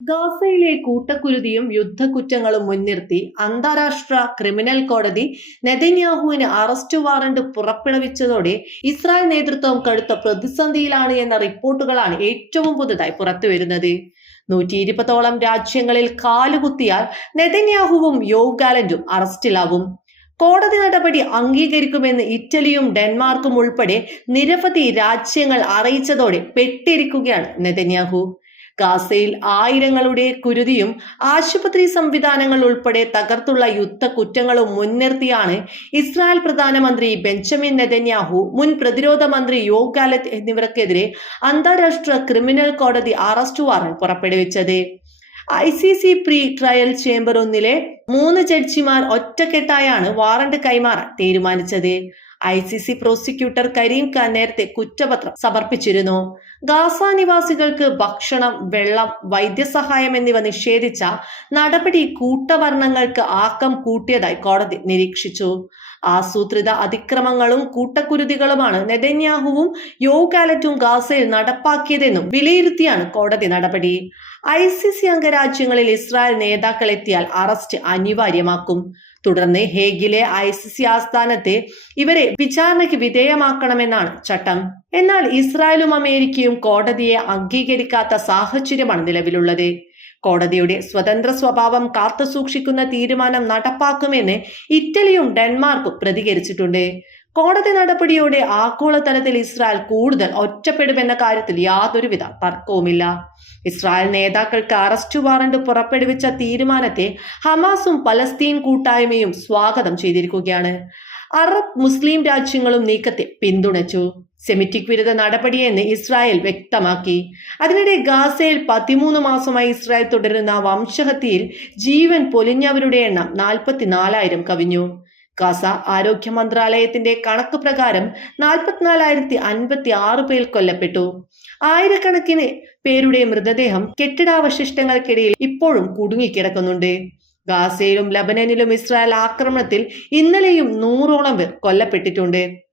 ഗാസയിലെ കൂട്ടക്കുരുതിയും യുദ്ധക്കുറ്റങ്ങളും മുൻനിർത്തി അന്താരാഷ്ട്ര ക്രിമിനൽ കോടതി നെതന്യാഹുവിന് അറസ്റ്റ് വാറണ്ട് പുറപ്പെടുവിച്ചതോടെ ഇസ്രായേൽ നേതൃത്വം കടുത്ത പ്രതിസന്ധിയിലാണ് എന്ന റിപ്പോർട്ടുകളാണ് ഏറ്റവും പുതുതായി പുറത്തുവരുന്നത്. നൂറ്റി ഇരുപതോളം രാജ്യങ്ങളിൽ കാലുകുത്തിയാൽ നെതന്യാഹുവും യോവ് ഗാലന്റും അറസ്റ്റിലാവും. കോടതി നടപടി അംഗീകരിക്കുമെന്ന് ഇറ്റലിയും ഡെൻമാർക്കും ഉൾപ്പെടെ നിരവധി രാജ്യങ്ങൾ അറിയിച്ചതോടെ പെട്ടിരിക്കുകയാണ് നെതന്യാഹു. ഗാസയിൽ ആയിരങ്ങളുടെ കുരുതിയും ആശുപത്രി സംവിധാനങ്ങൾ ഉൾപ്പെടെ തകർത്തുള്ള യുദ്ധ കുറ്റങ്ങളും മുൻനിർത്തിയാണ് ഇസ്രായേൽ പ്രധാനമന്ത്രി ബെഞ്ചമിൻ നെതന്യാഹു മുൻ പ്രതിരോധ മന്ത്രി യോ ഗാലത്ത് എന്നിവർക്കെതിരെ അന്താരാഷ്ട്ര ക്രിമിനൽ കോടതി അറസ്റ്റ് വാറണ്ട് പുറപ്പെടുവിച്ചത്. I C C pre trial chamber ഒന്നിലെ മൂന്ന് ജഡ്ജിമാർ ഒറ്റക്കെട്ടായാണ് വാറണ്ട് കൈമാറാൻ തീരുമാനിച്ചത്. I C C prosecutor Karim Khan നേരത്തെ കുറ്റപത്രം സമർപ്പിച്ചിരുന്നു. ഗാസ നിവാസികൾക്ക് ഭക്ഷണം വെള്ളം വൈദ്യസഹായം എന്നിവ നിഷേധിച്ച നടപടി കൂട്ടവർണങ്ങൾക്ക് ആക്കം കൂട്ടിയതായി കോടതി നിരീക്ഷിച്ചു. ആസൂത്രിത അതിക്രമങ്ങളും കൂട്ടക്കുരുതികളുമാണ് നെതന്യാഹുവും യോഗാലറ്റും ഗാസയിൽ നടപ്പാക്കിയതെന്നും വിലയിരുത്തിയാണ് കോടതി നടപടി. ഐ സി സി അംഗരാജ്യങ്ങളിൽ ഇസ്രായേൽ നേതാക്കൾ എത്തിയാൽ അറസ്റ്റ് അനിവാര്യമാക്കും. തുടർന്ന് ഹേഗിലെ ഐ സി സി ആസ്ഥാനത്തെ ഇവരെ വിചാരണയ്ക്ക് വിധേയമാക്കണമെന്നാണ് ചട്ടം. എന്നാൽ ഇസ്രായേലും അമേരിക്കയും കോടതിയെ അംഗീകരിക്കാത്ത സാഹചര്യമാണ് നിലവിലുള്ളത്. കോടതിയുടെ സ്വതന്ത്ര സ്വഭാവം കാത്തുസൂക്ഷിക്കുന്ന തീരുമാനം നടപ്പാക്കുമെന്ന് ഇറ്റലിയും ഡെൻമാർക്കും പ്രതികരിച്ചിട്ടുണ്ട്. കോടതി നടപടിയോടെ ആഗോളതലത്തിൽ ഇസ്രായേൽ കൂടുതൽ ഒറ്റപ്പെടുമെന്ന കാര്യത്തിൽ യാതൊരുവിധ തർക്കവുമില്ല. ഇസ്രായേൽ നേതാക്കൾക്ക് അറസ്റ്റ് വാറണ്ട് പുറപ്പെടുവിച്ച തീരുമാനത്തെ ഹമാസും പലസ്തീൻ കൂട്ടായ്മയും സ്വാഗതം ചെയ്തിരിക്കുകയാണ്. അറബ് മുസ്ലിം രാജ്യങ്ങളും നീക്കത്തെ പിന്തുണച്ചു. സെമിറ്റിക് വിരുദ്ധ നടപടിയെന്ന് ഇസ്രായേൽ വ്യക്തമാക്കി. അതിനിടെ ഗാസയിൽ പതിമൂന്ന് മാസമായി ഇസ്രായേൽ തുടരുന്ന വംശഹത്യയിൽ ജീവൻ പൊലിഞ്ഞവരുടെ എണ്ണം നാൽപ്പത്തിനാലായിരം കവിഞ്ഞു. ഗാസ ആരോഗ്യ മന്ത്രാലയത്തിന്റെ കണക്ക് പ്രകാരം നാൽപ്പത്തിനാലായിരത്തി അൻപത്തി ആറ് പേർ കൊല്ലപ്പെട്ടു. ആയിരക്കണക്കിന് പേരുടെ മൃതദേഹം കെട്ടിടാവശിഷ്ടങ്ങൾക്കിടയിൽ ഇപ്പോഴും കുടുങ്ങിക്കിടക്കുന്നുണ്ട്. ഗാസയിലും ലബനനിലും ഇസ്രായേൽ ആക്രമണത്തിൽ ഇന്നലെയും നൂറോളം പേർ കൊല്ലപ്പെട്ടിട്ടുണ്ട്.